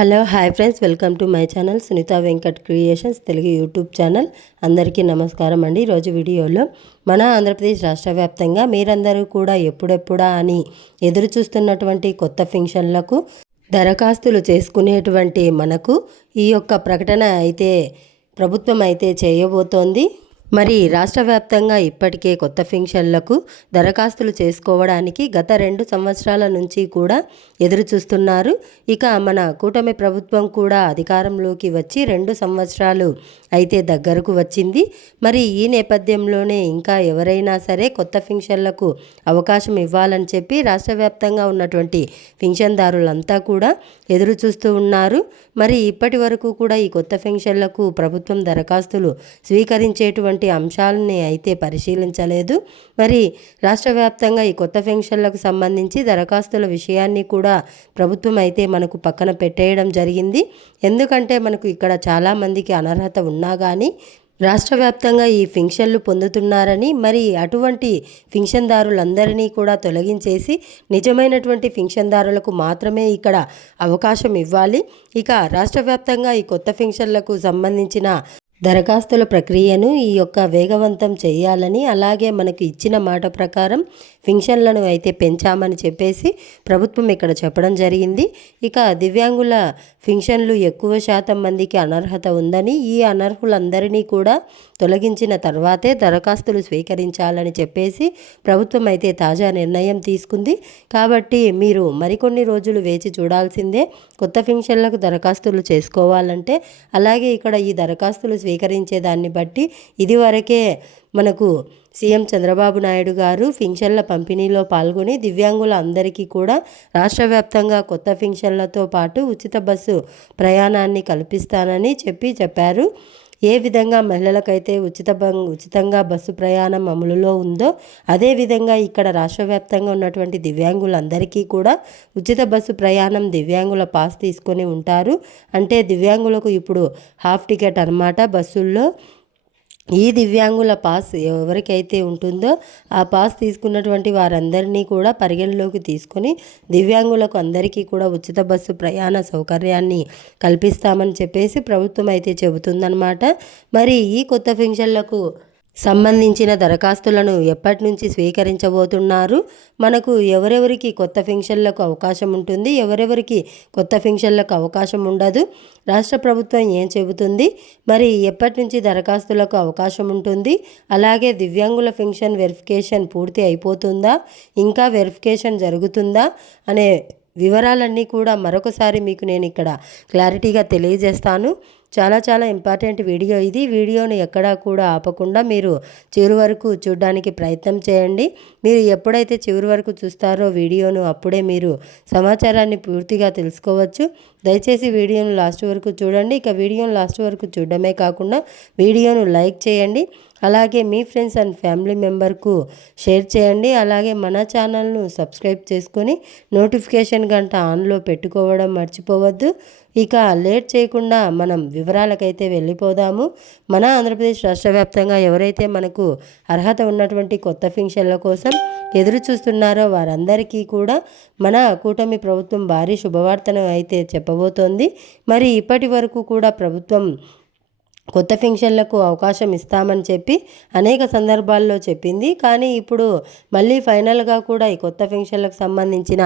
Hello hi friends. Welcome to my channel Sunitha Venkat creations Telugu YouTube channel. అందరికీ నమస్కారం అండి. ఈరోజు వీడియోలో మన ఆంధ్రప్రదేశ్ రాష్ట్ర వ్యాప్తంగా మీరందరూ కూడా ఎప్పుడెప్పుడా అని ఎదురు చూస్తున్నటువంటి కొత్త ఫంక్షన్లకు దరఖాస్తులు చేసుకునేటువంటి మనకు ఈ యొక్క ప్రకటన అయితే ప్రభుత్వం అయితే చేయబోతోంది. మరి రాష్ట్ర వ్యాప్తంగా ఇప్పటికే కొత్త ఫంక్షన్లకు దరఖాస్తులు చేసుకోవడానికి గత రెండు సంవత్సరాల నుంచి కూడా ఎదురు చూస్తున్నారు ఇక మన కూటమి ప్రభుత్వం కూడా అధికారంలోకి వచ్చి రెండు సంవత్సరాలు అయితే దగ్గరకు వచ్చింది. మరి ఈ నేపథ్యంలోనే ఇంకా ఎవరైనా సరే కొత్త ఫంక్షన్లకు అవకాశం ఇవ్వాలని చెప్పి రాష్ట్ర వ్యాప్తంగా ఉన్నటువంటి ఫంక్షన్దారులంతా కూడా ఎదురు చూస్తూ ఉన్నారు. మరి ఇప్పటి వరకు కూడా ఈ కొత్త ఫింక్షన్లకు ప్రభుత్వం దరఖాస్తులు స్వీకరించేటువంటి వంటి అంశాలని అయితే పరిశీలించలేదు. మరి రాష్ట్ర వ్యాప్తంగా ఈ కొత్త పెన్షన్లకు సంబంధించి దరఖాస్తుల విషయాన్ని కూడా ప్రభుత్వం అయితే మనకు పక్కన పెట్టేయడం జరిగింది. ఎందుకంటే మనకు ఇక్కడ చాలామందికి అనర్హత ఉన్నా కానీ రాష్ట్ర వ్యాప్తంగా ఈ ఫింక్షన్లు పొందుతున్నారని మరి అటువంటి ఫింక్షన్దారులందరినీ కూడా తొలగించేసి నిజమైనటువంటి ఫింక్షన్దారులకు మాత్రమే ఇక్కడ అవకాశం ఇవ్వాలి. ఇక రాష్ట్ర వ్యాప్తంగా ఈ కొత్త ఫింక్షన్లకు సంబంధించిన దరఖాస్తుల ప్రక్రియను ఈ యొక్క వేగవంతం చేయాలని అలాగే మనకు ఇచ్చిన మాట ప్రకారం ఫింక్షన్లను అయితే పెంచామని చెప్పేసి ప్రభుత్వం ఇక్కడ చెప్పడం జరిగింది. ఇక దివ్యాంగుల ఫింక్షన్లు ఎక్కువ శాతం మందికి అనర్హత ఉందని ఈ అనర్హులందరినీ కూడా తొలగించిన తర్వాతే దరఖాస్తులు స్వీకరించాలని చెప్పేసి ప్రభుత్వం అయితే తాజా నిర్ణయం తీసుకుంది. కాబట్టి మీరు మరికొన్ని రోజులు వేచి చూడాల్సిందే కొత్త ఫింక్షన్లకు దరఖాస్తులు చేసుకోవాలంటే అలాగే ఇక్కడ ఈ దరఖాస్తులు స్వీకరించే దాన్ని బట్టి ఇదివరకే మనకు సీఎం చంద్రబాబు నాయుడు గారు ఫింక్షన్ల పంపిణీలో పాల్గొని దివ్యాంగుల అందరికీ కూడా రాష్ట్ర వ్యాప్తంగా కొత్త ఫింక్షన్లతో పాటు ఉచిత బస్సు ప్రయాణాన్ని కల్పిస్తానని చెప్పి చెప్పారు. ఏ విధంగా మహిళలకైతే ఉచిత ఉచితంగా బస్సు ప్రయాణం అమలులో ఉందో అదేవిధంగా ఇక్కడ రాష్ట్ర వ్యాప్తంగా ఉన్నటువంటి దివ్యాంగులందరికీ కూడా ఉచిత బస్సు ప్రయాణం దివ్యాంగుల పాస్ తీసుకొని ఉంటారు. అంటే దివ్యాంగులకు ఇప్పుడు హాఫ్ టికెట్ అనమాట బస్సుల్లో. ఈ దివ్యాంగుల పాస్ ఎవరికైతే ఉంటుందో ఆ పాస్ తీసుకున్నటువంటి వారందరినీ కూడా పరిగణలోకి తీసుకొని దివ్యాంగులకు అందరికీ కూడా ఉచిత బస్సు ప్రయాణ సౌకర్యాన్ని కల్పిస్తామని చెప్పేసి ప్రభుత్వం అయితే చెబుతుందన్నమాట. మరి ఈ కొత్త పెన్షన్లకు సంబంధించిన దరఖాస్తులను ఎప్పటి నుంచి స్వీకరించబోతున్నారు? మనకు ఎవరెవరికి కొత్త ఫెన్షన్లకు అవకాశం ఉంటుంది? ఎవరెవరికి కొత్త ఫెన్షన్లకు అవకాశం ఉండదు? రాష్ట్ర ప్రభుత్వం ఏం చెబుతుంది? మరి ఎప్పటి నుంచి దరఖాస్తులకు అవకాశం ఉంటుంది? అలాగే దివ్యాంగుల ఫెన్షన్ వెరిఫికేషన్ పూర్తి అయిపోతుందా? ఇంకా వెరిఫికేషన్ జరుగుతుందా? అనే వివరాలన్నీ కూడా మరొకసారి మీకు నేను ఇక్కడ క్లారిటీగా తెలియజేస్తాను. చాలా చాలా ఇంపార్టెంట్ వీడియో ఇది. వీడియోను ఎక్కడా కూడా ఆపకుండా మీరు చివరి వరకు చూడడానికి ప్రయత్నం చేయండి. మీరు ఎప్పుడైతే చివరి వరకు చూస్తారో వీడియోను అప్పుడే మీరు సమాచారాన్ని పూర్తిగా తెలుసుకోవచ్చు. దయచేసి వీడియోను లాస్ట్ వరకు చూడండి. ఇక వీడియోను లాస్ట్ వరకు చూడడమే కాకుండా వీడియోను లైక్ చేయండి. అలాగే మీ ఫ్రెండ్స్ అండ్ ఫ్యామిలీ మెంబర్కు షేర్ చేయండి. అలాగే మన ఛానల్ను సబ్స్క్రైబ్ చేసుకొని నోటిఫికేషన్ గంట ఆన్లో పెట్టుకోవడం మర్చిపోవద్దు. ఇక లేట్ చేయకుండా మనం వివరాలకైతే వెళ్ళిపోదాము. మన ఆంధ్రప్రదేశ్ రాష్ట్ర వ్యాప్తంగా ఎవరైతే మనకు అర్హత ఉన్నటువంటి కొత్త ఫింక్షన్ల కోసం ఎదురు చూస్తున్నారో వారందరికీ కూడా మన కూటమి ప్రభుత్వం భారీ శుభవార్తను అయితే చెప్పబోతోంది. మరి ఇప్పటి వరకు కూడా ప్రభుత్వం కొత్త ఫంక్షన్లకు అవకాశం ఇస్తామని చెప్పి అనేక సందర్భాల్లో చెప్పింది. కానీ ఇప్పుడు మళ్ళీ ఫైనల్గా కూడా ఈ కొత్త ఫంక్షన్లకు సంబంధించిన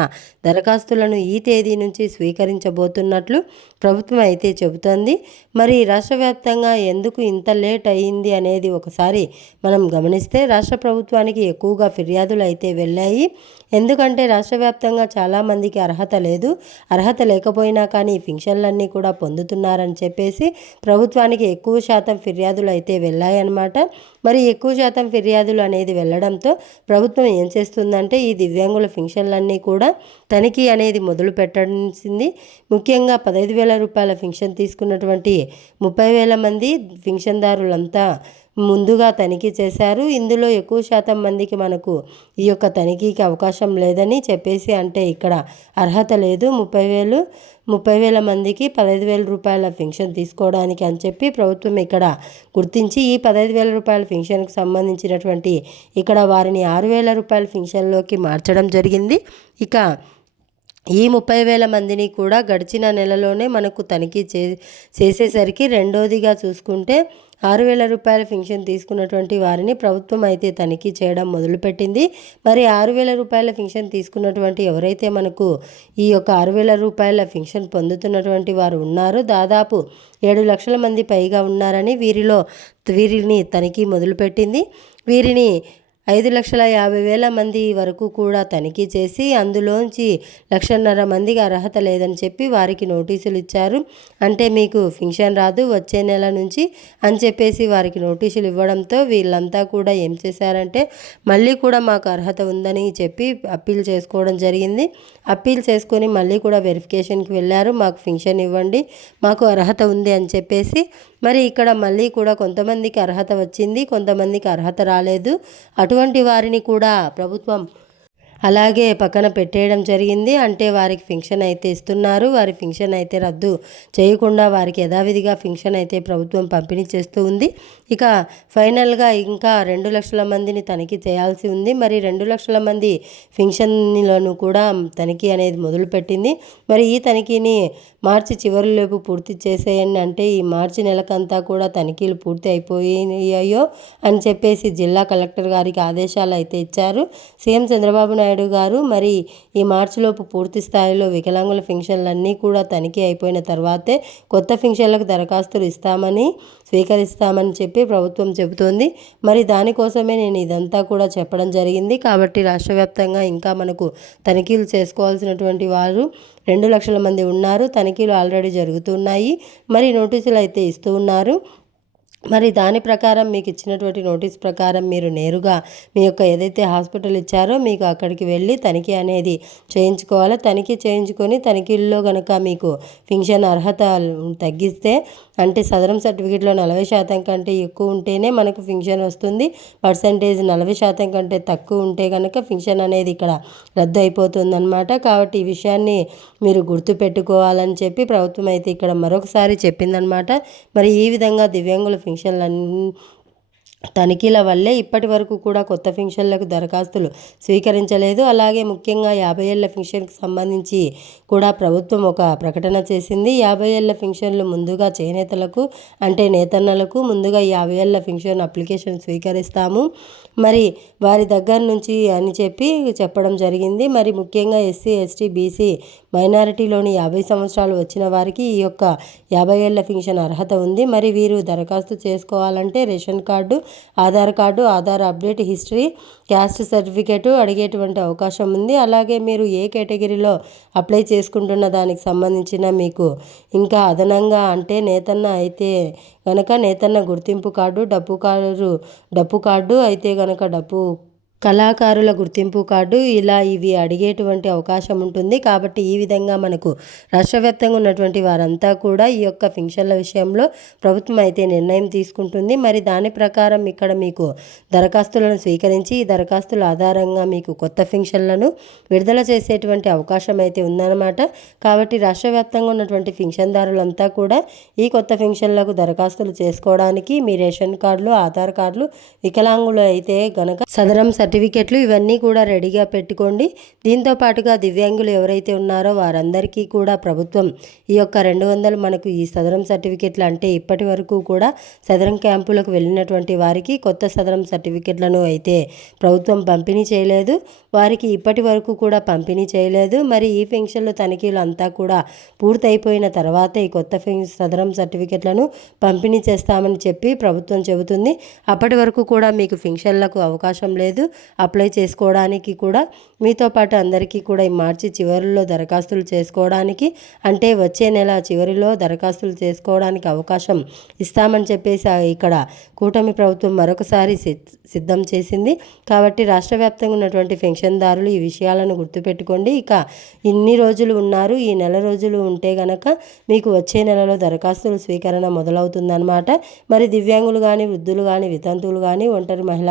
దరఖాస్తులను ఈ తేదీ నుంచి స్వీకరించబోతున్నట్లు ప్రభుత్వం అయితే చెబుతోంది. మరి రాష్ట్ర వ్యాప్తంగా ఎందుకు ఇంత లేట్ అయ్యింది అనేది ఒకసారి మనం గమనిస్తే రాష్ట్ర ప్రభుత్వానికి ఎక్కువగా ఫిర్యాదులు అయితే వెళ్ళాయి. ఎందుకంటే రాష్ట్ర వ్యాప్తంగా చాలామందికి అర్హత లేదు. అర్హత లేకపోయినా కానీ ఫింక్షన్లన్నీ కూడా పొందుతున్నారని చెప్పేసి ప్రభుత్వానికి ఎక్కువ ఎక్కువ శాతం ఫిర్యాదులు అయితే వెళ్ళాయన్నమాట. మరి ఎక్కువ శాతం ఫిర్యాదులు అనేది వెళ్ళడంతో ప్రభుత్వం ఏం చేస్తుందంటే ఈ దివ్యాంగుల ఫింక్షన్లన్నీ కూడా తనిఖీ అనేది మొదలు పెట్టాల్సింది. ముఖ్యంగా పదహైదు వేల రూపాయల ఫింక్షన్ తీసుకున్నటువంటి ముప్పై వేల మంది ఫింక్షన్దారులంతా ముందుగా తనిఖీ చేశారు. ఇందులో ఎక్కువ శాతం మందికి మనకు ఈ యొక్క తనిఖీకి అవకాశం లేదని చెప్పేసి అంటే ఇక్కడ అర్హత లేదు. ముప్పై వేలు ముప్పై వేల మందికి పదహైదు వేల రూపాయల పెన్షన్ తీసుకోవడానికి అని చెప్పి ప్రభుత్వం ఇక్కడ గుర్తించి ఈ పదహైదు వేల రూపాయల పెన్షన్కి సంబంధించినటువంటి ఇక్కడ వారిని ఆరు వేల రూపాయల పెన్షన్లోకి మార్చడం జరిగింది. ఇక ఈ ముప్పై వేల మందిని కూడా గడిచిన నెలలోనే మనకు తనిఖీ చే చేసేసరికి రెండోదిగా చూసుకుంటే ఆరు వేల రూపాయల పెన్షన్ తీసుకున్నటువంటి వారిని ప్రభుత్వం అయితే తనిఖీ చేయడం మొదలుపెట్టింది. మరి ఆరు వేల రూపాయల పెన్షన్ తీసుకున్నటువంటి ఎవరైతే మనకు ఈ యొక్క ఆరు వేల రూపాయల పెన్షన్ పొందుతున్నటువంటి వారు ఉన్నారో దాదాపు ఏడు లక్షల మంది పైగా ఉన్నారని వీరిలో వీరిని తనిఖీ మొదలుపెట్టింది. వీరిని ఐదు లక్షల యాభై వేల మంది వరకు కూడా తనిఖీ చేసి అందులోంచి లక్షన్నర మందికి అర్హత లేదని చెప్పి వారికి నోటీసులు ఇచ్చారు. అంటే మీకు ఫింక్షన్ రాదు వచ్చే నెల నుంచి అని చెప్పేసి వారికి నోటీసులు ఇవ్వడంతో వీళ్ళంతా కూడా ఏం చేశారంటే మళ్ళీ కూడా మాకు అర్హత ఉందని చెప్పి అప్పీల్ చేసుకోవడం జరిగింది. అప్పీల్ చేసుకొని మళ్ళీ కూడా వెరిఫికేషన్కి వెళ్ళారు. మాకు ఫింక్షన్ ఇవ్వండి మాకు అర్హత ఉంది అని చెప్పేసి మరి ఇక్కడ మళ్ళీ కూడా కొంతమందికి అర్హత వచ్చింది కొంతమందికి అర్హత రాలేదు. అటు అటువంటి వారిని కూడా ప్రభుత్వం అలాగే పక్కన పెట్టేయడం జరిగింది. అంటే వారికి ఫింక్షన్ అయితే ఇస్తున్నారు. వారి ఫింక్షన్ అయితే రద్దు చేయకుండా వారికి యథావిధిగా ఫింక్షన్ అయితే ప్రభుత్వం పంపిణీ చేస్తూ ఉంది. ఇక ఫైనల్గా ఇంకా రెండు లక్షల మందిని తనిఖీ చేయాల్సి ఉంది. మరి రెండు లక్షల మంది ఫింక్షన్లను కూడా తనిఖీ అనేది మొదలుపెట్టింది. మరి ఈ తనిఖీని మార్చి చివరిలోపు పూర్తి చేసేయండి అంటే ఈ మార్చి నెలకంతా కూడా తనిఖీలు పూర్తి అయిపోయాయో అని చెప్పేసి జిల్లా కలెక్టర్ గారికి ఆదేశాలు అయితే ఇచ్చారు. సీఎం చంద్రబాబు నాయుడు గారు మరి ఈ మార్చిలోపు పూర్తి స్థాయిలో వికలాంగుల ఫింక్షన్లన్నీ కూడా తనిఖీ అయిపోయిన తర్వాతే కొత్త ఫింక్షన్లకు దరఖాస్తులు ఇస్తామని స్వీకరిస్తామని చెప్పి ప్రభుత్వం చెబుతోంది. మరి దానికోసమే నేను ఇదంతా కూడా చెప్పడం జరిగింది. కాబట్టి రాష్ట్ర వ్యాప్తంగా ఇంకా మనకు తనిఖీలు చేసుకోవాల్సినటువంటి వారు రెండు లక్షల మంది ఉన్నారు. తనిఖీలు ఆల్రెడీ జరుగుతున్నాయి. మరి నోటీసులు అయితే ఇస్తూ ఉన్నారు. మరి దాని ప్రకారం మీకు ఇచ్చినటువంటి నోటీస్ ప్రకారం మీరు నేరుగా మీ యొక్క ఏదైతే హాస్పిటల్ ఇచ్చారో మీకు అక్కడికి వెళ్ళి తనిఖీ అనేది చేయించుకోవాలి. తనిఖీ చేయించుకొని తనిఖీల్లో కనుక మీకు ఫింక్షన్ అర్హత తగ్గిస్తే అంటే సదరం సర్టిఫికేట్లో నలభై శాతం కంటే ఎక్కువ ఉంటేనే మనకు ఫింక్షన్ వస్తుంది. పర్సంటేజ్ నలభై శాతం కంటే తక్కువ ఉంటే కనుక ఫింక్షన్ అనేది ఇక్కడ రద్దు అయిపోతుంది అనమాట కాబట్టి ఈ విషయాన్ని మీరు గుర్తుపెట్టుకోవాలని చెప్పి ప్రభుత్వం అయితే ఇక్కడ మరొకసారి చెప్పిందనమాట మరి ఈ విధంగా దివ్యాంగుల ఫింక్షన్లన్నీ తనిఖీల వల్లే ఇప్పటి వరకు కూడా కొత్త ఫింక్షన్లకు దరఖాస్తులు స్వీకరించలేదు. అలాగే ముఖ్యంగా యాభై ఏళ్ళ ఫింక్షన్కి సంబంధించి కూడా ప్రభుత్వం ఒక ప్రకటన చేసింది. యాభై ఏళ్ళ ఫింక్షన్లు ముందుగా చేనేతలకు అంటే నేతన్నలకు ముందుగా యాభై ఏళ్ళ ఫింక్షన్ అప్లికేషన్ స్వీకరిస్తాము. మరి వారి దగ్గర నుంచి అని చెప్పి చెప్పడం జరిగింది. మరి ముఖ్యంగా ఎస్సీ ఎస్టీ బీసీ మైనారిటీలోని యాభై సంవత్సరాలు వచ్చిన వారికి ఈ యొక్క యాభై ఏళ్ళ ఫింక్షన్ అర్హత ఉంది. మరి వీరు దరఖాస్తు చేసుకోవాలంటే ration card Aadhaar card Aadhaar update history caste certificate అడిగేటువంటి అవకాశం ఉంది. అలాగే మీరు ఏ కేటగిరీలో అప్లై చేసుకుంటున్న దానికి సంబంధించిన మీకు ఇంకా అదనంగా అంటే నేతన్న అయితే కనుక నేతన్న గుర్తింపు కార్డు డప్పు కార్డు డప్పు కార్డు అయితే కనుక డప్పు కళాకారుల గుర్తింపు కార్డు ఇలా ఇవి అడిగేటువంటి అవకాశం ఉంటుంది. కాబట్టి ఈ విధంగా మనకు రాష్ట్ర వ్యాప్తంగా ఉన్నటువంటి వారంతా కూడా ఈ యొక్క ఫింక్షన్ల విషయంలో ప్రభుత్వం అయితే నిర్ణయం తీసుకుంటుంది. మరి దాని ప్రకారం ఇక్కడ మీకు దరఖాస్తులను స్వీకరించి ఈ దరఖాస్తుల ఆధారంగా మీకు కొత్త ఫింక్షన్లను విడుదల చేసేటువంటి అవకాశం అయితే ఉందన్నమాట. కాబట్టి రాష్ట్ర వ్యాప్తంగా ఉన్నటువంటి ఫింక్షన్దారులంతా కూడా ఈ కొత్త ఫింక్షన్లకు దరఖాస్తులు చేసుకోవడానికి మీ రేషన్ కార్డులు ఆధార్ కార్డులు వికలాంగులు అయితే గనక సదరం సర్టిఫికెట్లు ఇవన్నీ కూడా రెడీగా పెట్టుకోండి. దీంతో పాటుగా దివ్యాంగులు ఎవరైతే ఉన్నారో వారందరికీ కూడా ప్రభుత్వం ఈ యొక్క రెండు వందలు మనకు ఈ సదరం సర్టిఫికెట్లు అంటే ఇప్పటి వరకు కూడా సదరం క్యాంపులకు వెళ్ళినటువంటి వారికి కొత్త సదరం సర్టిఫికెట్లను అయితే ప్రభుత్వం పంపిణీ చేయలేదు. వారికి ఇప్పటి వరకు కూడా పంపిణీ చేయలేదు. మరి ఈ పెన్షన్లు తనిఖీలు అంతా కూడా పూర్తయిపోయిన తర్వాత ఈ కొత్త సదరం సర్టిఫికెట్లను పంపిణీ చేస్తామని చెప్పి ప్రభుత్వం చెబుతుంది. అప్పటి వరకు కూడా మీకు ఫింక్షన్లకు అవకాశం లేదు. అప్లై చేసుకోవడానికి కూడా మీతో పాటు అందరికీ కూడా ఈ మార్చి చివరిలో దరఖాస్తులు చేసుకోవడానికి అంటే వచ్చే నెల చివరిలో దరఖాస్తులు చేసుకోవడానికి అవకాశం ఇస్తామని చెప్పేసి ఇక్కడ కూటమి ప్రభుత్వం మరొకసారి సిద్ధం చేసింది. కాబట్టి రాష్ట్ర వ్యాప్తంగా ఉన్నటువంటి పెన్షన్దారులు ఈ విషయాలను గుర్తుపెట్టుకోండి. ఇక ఇన్ని రోజులు ఉన్నారు ఈ నెల రోజులు ఉంటే గనక మీకు వచ్చే నెలలో దరఖాస్తుల స్వీకరణ మొదలవుతుందన్నమాట. మరి దివ్యాంగులు కానీ వృద్ధులు కానీ వితంతువులు కానీ ఒంటరి మహిళ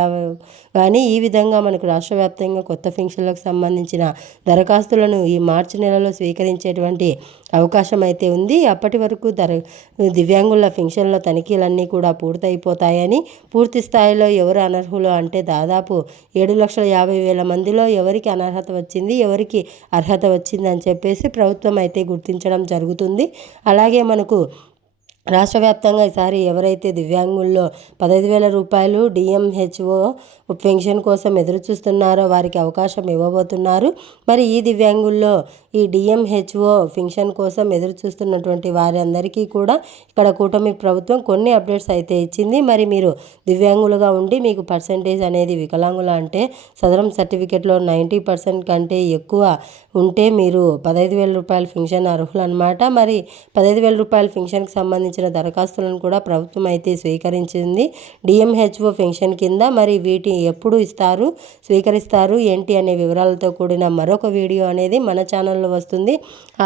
కానీ ఈ విధంగా మనకు రాష్ట్ర వ్యాప్తంగా కొత్త పెన్షన్లకు సంబంధించిన దరఖాస్తులను ఈ మార్చి నెలలో స్వీకరించేటువంటి అవకాశం అయితే ఉంది. అప్పటి వరకు దర దివ్యాంగుల పెన్షన్ల తనిఖీలన్నీ కూడా పూర్తయిపోతాయని పూర్తి స్థాయిలో ఎవరు అనర్హులు అంటే దాదాపు ఏడు లక్షల యాభై వేల మందిలో ఎవరికి అనర్హత వచ్చింది ఎవరికి అర్హత వచ్చింది అని చెప్పేసి ప్రభుత్వం అయితే గుర్తించడం జరుగుతుంది. అలాగే మనకు రాష్ట్ర వ్యాప్తంగా ఈసారి ఎవరైతే దివ్యాంగుల్లో పదహైదు వేల రూపాయలు డిఎంహెచ్ఓ పెన్షన్ కోసం ఎదురు చూస్తున్నారో వారికి అవకాశం ఇవ్వబోతున్నారు. మరి ఈ దివ్యాంగుల్లో ఈ డిఎంహెచ్ఓ పెన్షన్ కోసం ఎదురు చూస్తున్నటువంటి వారందరికీ కూడా ఇక్కడ కూటమి ప్రభుత్వం కొన్ని అప్డేట్స్ అయితే ఇచ్చింది. మరి మీరు దివ్యాంగులుగా ఉండి మీకు పర్సంటేజ్ అనేది వికలాంగుల అంటే సదరం సర్టిఫికెట్లో నైంటీ పర్సెంట్ కంటే ఎక్కువ ఉంటే మీరు పదహైదు వేల రూపాయల పెన్షన్ అర్హులు అనమాట మరి పదహైదు వేల రూపాయల పెన్షన్కి సంబంధించిన దరఖాస్తులను కూడా ప్రభుత్వం అయితే స్వీకరించింది. డిఎంహెచ్ఓ పెన్షన్ కింద మరి వీటి ఎప్పుడు ఇస్తారు స్వీకరిస్తారు ఏంటి అనే వివరాలతో కూడిన మరొక వీడియో అనేది మన ఛానల్లో వస్తుంది.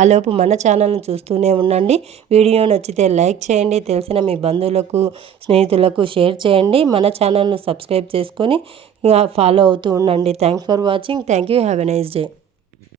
ఆలోపు మన ఛానల్ను చూస్తూనే ఉండండి. వీడియో నచ్చితే లైక్ చేయండి తెలిసిన మీ బంధువులకు స్నేహితులకు షేర్ చేయండి. మన ఛానల్ను సబ్స్క్రైబ్ చేసుకొని ఫాలో అవుతూ ఉండండి. Thanks for watching. Thank you. Have a nice day.